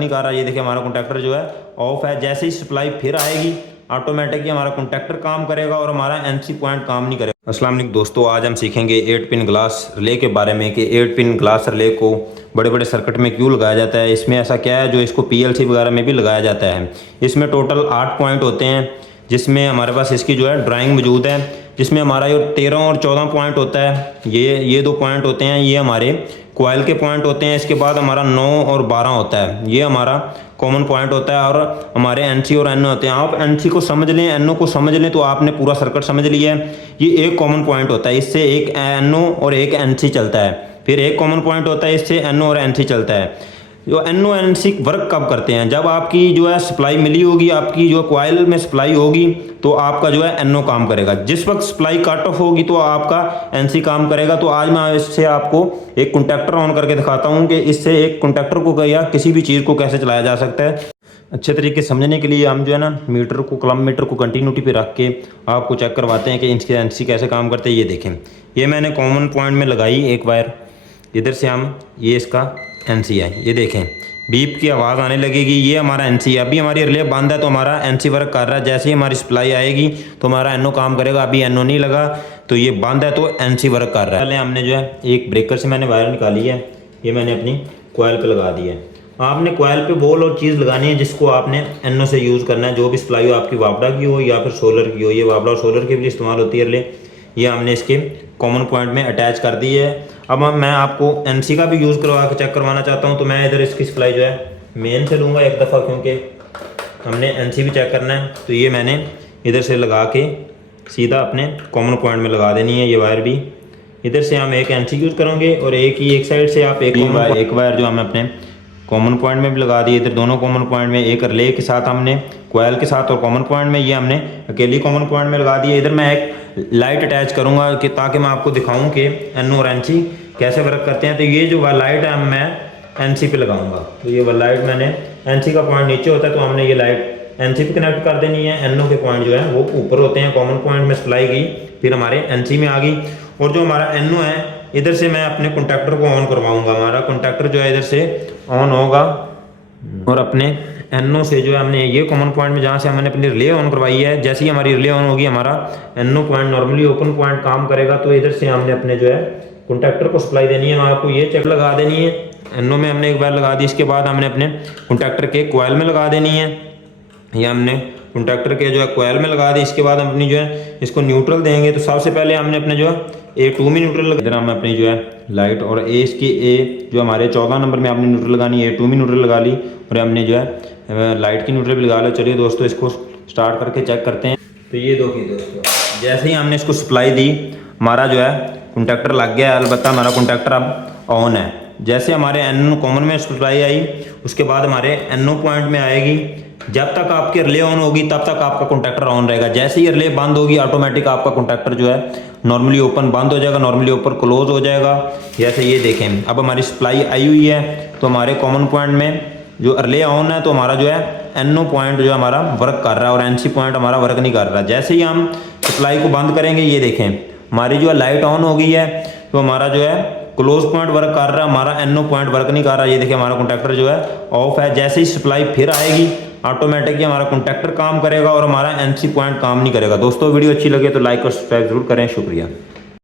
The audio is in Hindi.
नहीं कर रहा। ये देखिए हमारा कॉन्टैक्टर जो है ऑफ है। जैसे ही सप्लाई फिर आएगी ऑटोमेटिकली हमारा कॉन्टैक्टर काम करेगा और हमारा एनसी पॉइंट काम नहीं करेगा। अस्सलाम वालेकुम दोस्तों, आज हम सीखेंगे 8 पिन ग्लास रिले के बारे में कि 8 पिन ग्लास रिले को बड़े बड़े सर्किट में क्यों लगाया जाता है। इसमें ऐसा क्या है जो इसको पीएलसी वगैरह में भी लगाया जाता है। इसमें टोटल 8 पॉइंट होते हैं, जिसमें हमारे पास इसकी जो है ड्राइंग मौजूद है, जिसमें हमारा जो 13 और 14 पॉइंट होता है, ये 2 पॉइंट होते हैं, ये हमारे कोयल के पॉइंट होते हैं। इसके बाद हमारा 9 और 12 होता है, ये हमारा कॉमन पॉइंट होता है और हमारे एनसी और एनओ होते हैं। आप एनसी को समझ लें, एनओ को समझ लें तो आपने पूरा सर्किट समझ लिया है। ये एक कॉमन पॉइंट होता है, इससे एक एनओ और एक एनसी चलता है। फिर एक कॉमन पॉइंट होता है, इससे एनओ और एनसी चलता है। जो एनओ एनसी वर्क कब करते हैं, जब आपकी जो है सप्लाई मिली होगी, आपकी जो कॉइल में सप्लाई होगी तो आपका जो है एनओ काम करेगा। जिस वक्त सप्लाई कट ऑफ होगी तो आपका एनसी काम करेगा। तो आज मैं इससे आपको एक कॉन्टैक्टर ऑन करके दिखाता हूं कि इससे एक कॉन्टैक्टर को या किसी भी चीज़ को कैसे चलाया जा सकता है। अच्छे तरीके से समझने के लिए हम जो है ना मीटर को, कलम मीटर को कंटिन्यूटी पे रख के आपको चेक करवाते हैं कि इसके एनसी कैसे काम करते हैं। ये देखें, ये मैंने कॉमन पॉइंट में लगाई एक वायर, इधर से हम, ये इसका एनसी है। ये देखें बीप की आवाज़ आने लगेगी, ये हमारा एनसी है। अभी हमारी रिले बंद है तो हमारा एनसी वर्क कर रहा है। जैसे ही हमारी सप्लाई आएगी तो हमारा एनओ काम करेगा। अभी एनओ नहीं लगा तो ये बंद है तो एनसी वर्क कर रहा है। पहले हमने जो है एक ब्रेकर से मैंने वायर निकाली है, ये मैंने अपनी कोयल पे लगा दी है। आपने कोयल पे बॉल और चीज़ लगानी है जिसको आपने एनओ से यूज़ करना है। जो भी सप्लाई हो, आपकी वापडा की हो या फिर सोलर की हो, ये वापडा और सोलर की भी इस्तेमाल होती है रिले। ये हमने इसके कॉमन पॉइंट में अटैच कर दी है। अब मैं आपको एनसी का भी यूज़ करवा के चेक करवाना चाहता हूँ। तो मैं इधर इसकी सप्लाई जो है मेन से लूँगा एक दफ़ा, क्योंकि हमने एनसी भी चेक करना है। तो ये मैंने इधर से लगा के सीधा अपने कॉमन पॉइंट में लगा देनी है। ये वायर भी इधर से हम एक एनसी यूज़ करेंगे और एक साइड से आप एक वायर जो हम अपने कॉमन पॉइंट में भी लगा दिए। इधर दोनों कॉमन पॉइंट में, एक रिले के साथ हमने, कोयल के साथ और कॉमन पॉइंट में, ये हमने अकेली कॉमन पॉइंट में लगा दिए। इधर मैं एक लाइट अटैच करूँगा कि ताकि मैं आपको दिखाऊँ कि एनओ और एनसी कैसे वर्क करते हैं। तो ये जो लाइट है मैं एनसी पे लगाऊंगा। तो ये लाइट मैंने, एनसी का पॉइंट नीचे होता है तो हमने ये लाइट एनसी पे कनेक्ट कर देनी है। एनओ के पॉइंट जो है वो ऊपर होते हैं। कॉमन पॉइंट में सप्लाई गई, फिर हमारे एनसी में आ गई। और जो हमारा एनओ है, इधर से मैं अपने कॉन्टैक्टर को ऑन करवाऊंगा। हमारा कॉन्टैक्टर जो है इधर से ऑन होगा और अपने एनओ से जो है हमने ये कॉमन पॉइंट में जहाँ से हमने अपनी रिले ऑन करवाई है, जैसे ही हमारी रिले ऑन होगी हमारा NO point normally open point काम करेगा। तो इधर से हमने अपने जो है कॉन्टैक्टर को सप्लाई देनी है। आपको ये चेक लगा देनी है। एनओ में हमने एक बार लगा दी, इसके बाद हमने अपने कॉन्टैक्टर के कोयल में लगा देनी है। ये हमने कॉन्टैक्टर के जो है कोयल में लगा दी। इसके बाद हम अपनी जो है इसको न्यूट्रल देंगे। तो सबसे पहले हमने अपने जो है A2 में न्यूट्रल लगा, इधर हम अपनी जो है लाइट और ए जो हमारे 14 नंबर में आपने न्यूट्रल लगानी है, A2 में न्यूट्रल लगा ली और हमने जो है लाइट की न्यूट्रल भी लगा लो। चलिए दोस्तों इसको स्टार्ट करके चेक करते हैं। तो ये देखिए दोस्तों, जैसे ही हमने इसको सप्लाई दी हमारा जो है कॉन्टैक्टर लग गया है। अलबत्ता हमारा कॉन्टैक्टर अब ऑन है। जैसे हमारे एनओ कॉमन में सप्लाई आई उसके बाद हमारे एनओ पॉइंट में आएगी। जब तक आपकी रिले ऑन होगी तब तक आपका कॉन्टैक्टर ऑन रहेगा। जैसे ही रिले बंद होगी ऑटोमेटिक आपका कॉन्टैक्टर जो है नॉर्मली ओपन बंद हो जाएगा, नॉर्मली ओपन क्लोज हो जाएगा। जैसे ये देखें अब हमारी सप्लाई आई हुई है तो हमारे कॉमन पॉइंट में जो रिले ऑन है तो हमारा जो है एनओ पॉइंट जो है हमारा वर्क कर रहा है और एनसी पॉइंट हमारा वर्क नहीं कर रहा। जैसे ही हम सप्लाई को बंद करेंगे, ये देखें हमारी जो है लाइट ऑन हो गई है तो हमारा जो है क्लोज पॉइंट वर्क कर रहा है, हमारा एनओ पॉइंट वर्क नहीं कर रहा। ये देखिए हमारा कॉन्टैक्टर जो है ऑफ है। जैसे ही सप्लाई फिर आएगी ऑटोमेटिकली हमारा कॉन्टैक्टर काम करेगा और हमारा एनसी पॉइंट काम नहीं करेगा। दोस्तों वीडियो अच्छी लगे तो लाइक और सब्सक्राइब जरूर करें। शुक्रिया।